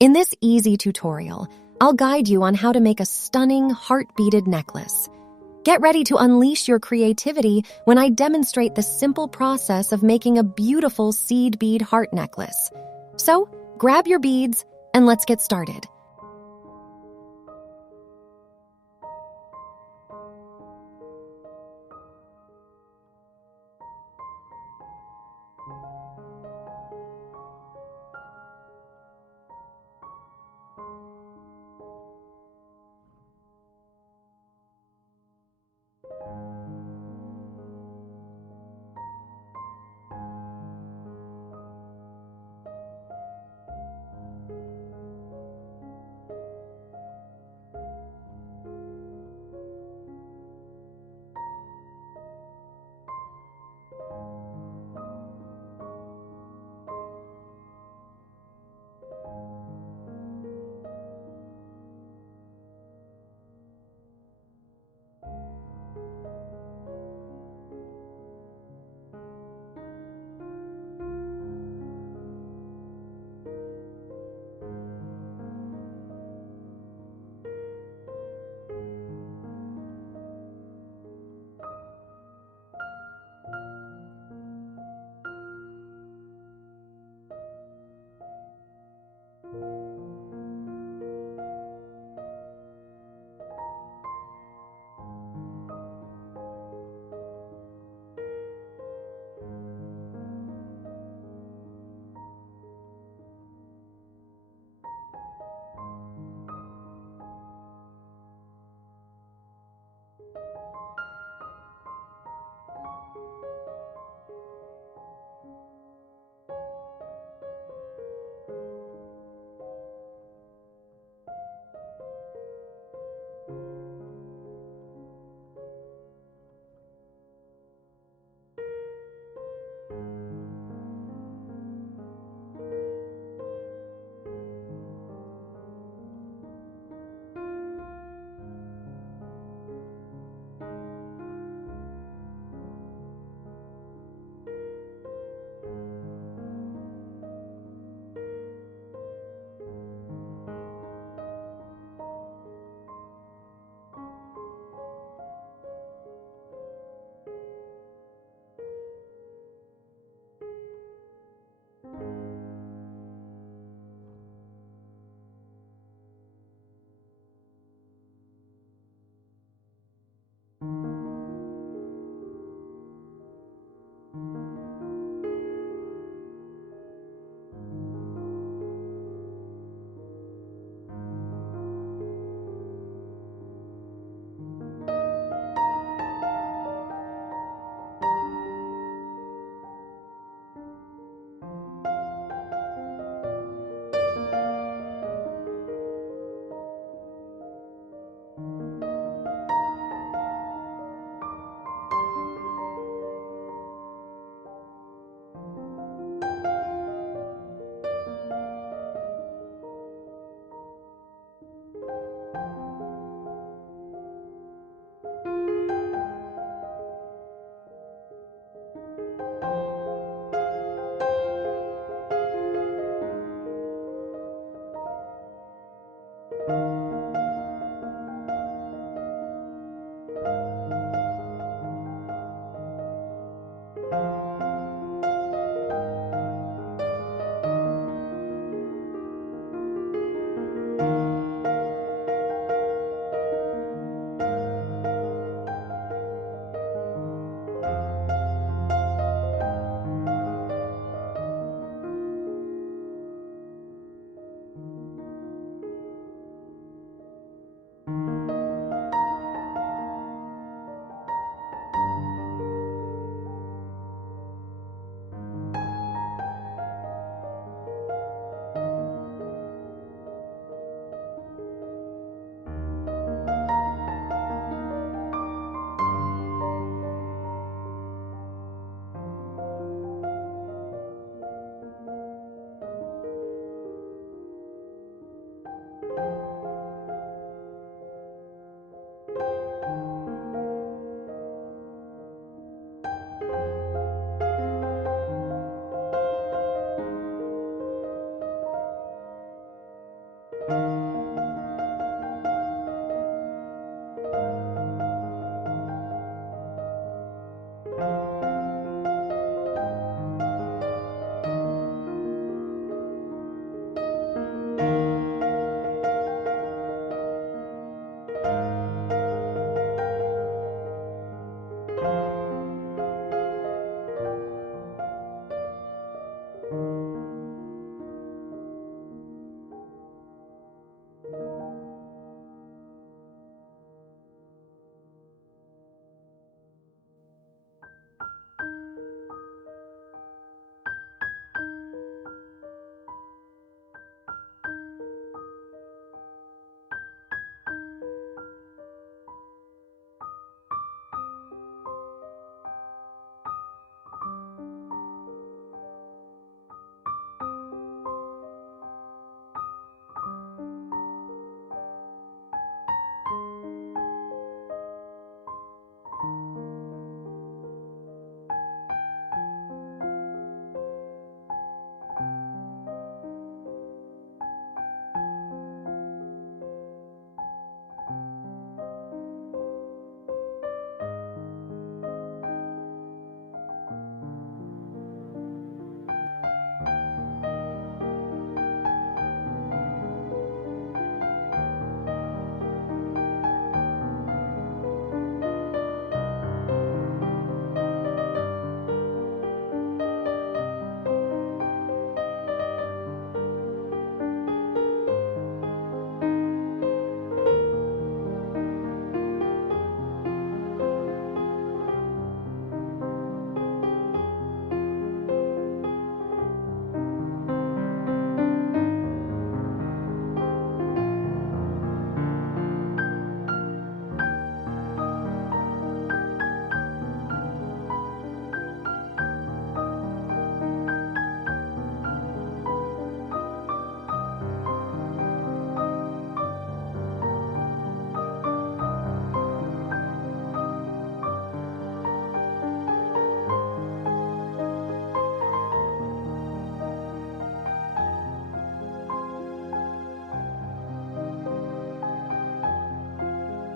In this easy tutorial, I'll guide you on how to make a stunning heart-beaded necklace. Get ready to unleash your creativity when I demonstrate the simple process of making a beautiful seed bead heart necklace. So, grab your beads and let's get started.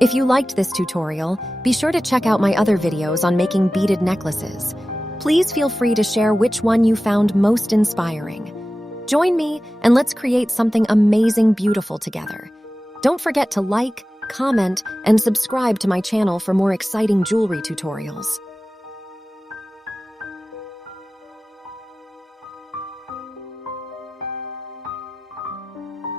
If you liked this tutorial, be sure to check out my other videos on making beaded necklaces. Please feel free to share which one you found most inspiring. Join me and let's create something amazing, beautiful together. Don't forget to like, comment, and subscribe to my channel for more exciting jewelry tutorials.